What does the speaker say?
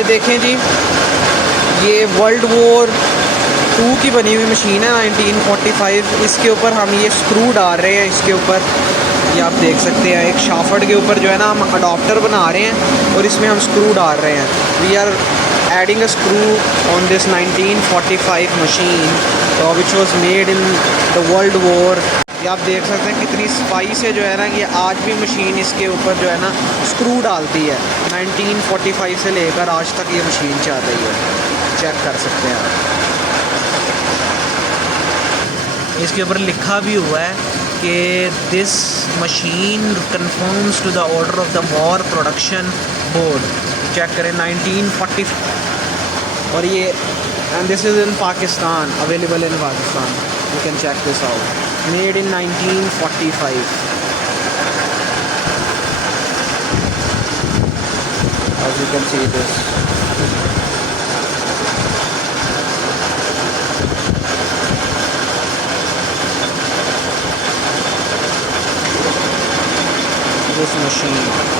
ये देखें जी, ये वर्ल्ड वॉर 2 की बनी हुई मशीन है 1945। इसके ऊपर हम ये स्क्रू डाल रहे हैं। इसके ऊपर ये आप देख सकते हैं, एक शाफ्ट के ऊपर जो है ना हम अडॉप्टर बना रहे हैं और इसमें हम स्क्रू डाल रहे हैं। We are adding a screw on this 1945 machine which was made in the world war. ये आप देख सकते हैं कितनी सफाई से जो है ना ये आज भी मशीन इसके ऊपर जो है ना स्क्रू डालती है। 1945 से लेकर आज तक ये मशीन चल रही है, चेक कर सकते हैं आप। इसके ऊपर लिखा भी हुआ है कि this machine confirms to the order of the war production board. Check करें 1940 और ये and this is in Pakistan, available in Pakistan. You can check this out, made in 1945। as you can see this. This machine